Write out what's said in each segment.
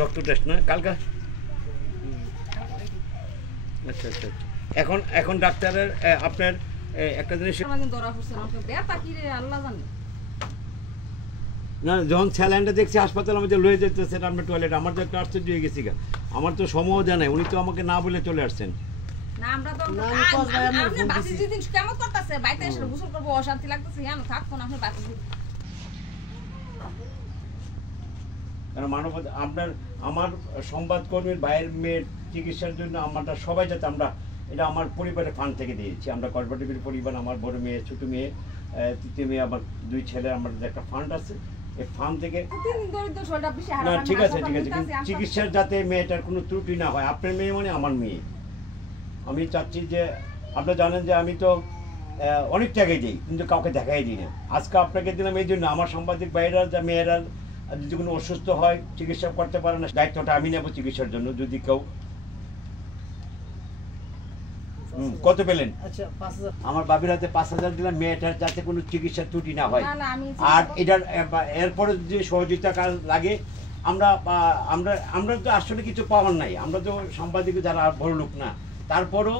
রক্ত টেস্ট না কালকা? আচ্ছা আচ্ছা আচ্ছা। এখন এখন ডাক্তারের আপনার একটা জিনিস না, যখন স্যালাইনটা দেখছি হাসপাতাল আমাদের লয়ে যেতে সেটা আমরা টয়লেট, আমার তো একটা আশ্চর্য হয়ে গেছি। আমার তো সময় জানাই, উনি তো আমাকে না বলে চলে আসছেন। না আমরা তো আপনি বাসি যেদিন কেমন করতেছে বাইতে এসে গোসল করব অশান্তি লাগতেছে জানো থাকতো না আপনি বাসি। কারণ মানব আপনার আমার সংবাদকর্মীর বাইরের মেয়ের চিকিৎসার জন্য আমরা সবাই যাতে আমরা এটা আমার পরিবারের ফান্ড থেকে দিয়েছি। আমরা কসবাটিভির পরিবার, আমার বড় মেয়ে, ছোটো মেয়ে, তৃতীয় মেয়ে, আমার 2 ছেলে, আমাদের একটা ফান্ড আছে। এই ফান্ড থেকে না ঠিক আছে ঠিক আছে, চিকিৎসার যাতে মেয়েটার কোনো ত্রুটি না হয়। আপনার মেয়ে মানে আমার মেয়ে। আমি চাচ্ছি যে আপনারা জানেন যে আমি তো অনেক জায়গায় দিই কিন্তু কাউকে দেখাই দিই না। আজকে আপনাকে দিলাম এই জন্য আমার সাংবাদিক ভাইরা যা মেয়েরা যদি কোনো অসুস্থ হয় চিকিৎসা করতে পারে না, দায়িত্বটা আমি নেব চিকিৎসার জন্য। যদি কেউ কত পেলেন? আমার বাবির হাতে 5,000 দিলাম, মেয়েটার যাতে কোনো চিকিৎসার ত্রুটি না হয়। আর এটার এরপরে যে সহযোগিতা লাগে আমরা আমরা আমরা তো আসলে কিছু পাওয়ার নাই, আমরা তো সাংবাদিক যারা বড় লোক না, তারপরও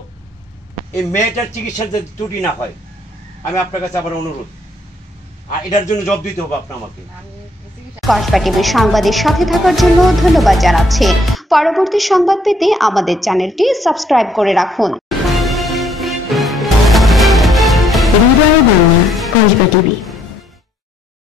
এই মেয়েটার চিকিৎসার যদি ত্রুটি না হয় আমি আপনার কাছে আবার অনুরোধ, আর এটার জন্য জবাব দিতে হবে আপনি আমাকে। কসবা টিভির সংবাদের সাথে থাকার জন্য ধন্যবাদ জানাচ্ছি। পরবর্তী সংবাদ পেতে আমাদের চ্যানেলটি সাবস্ক্রাইব করে রাখুন। কসবা টিভি।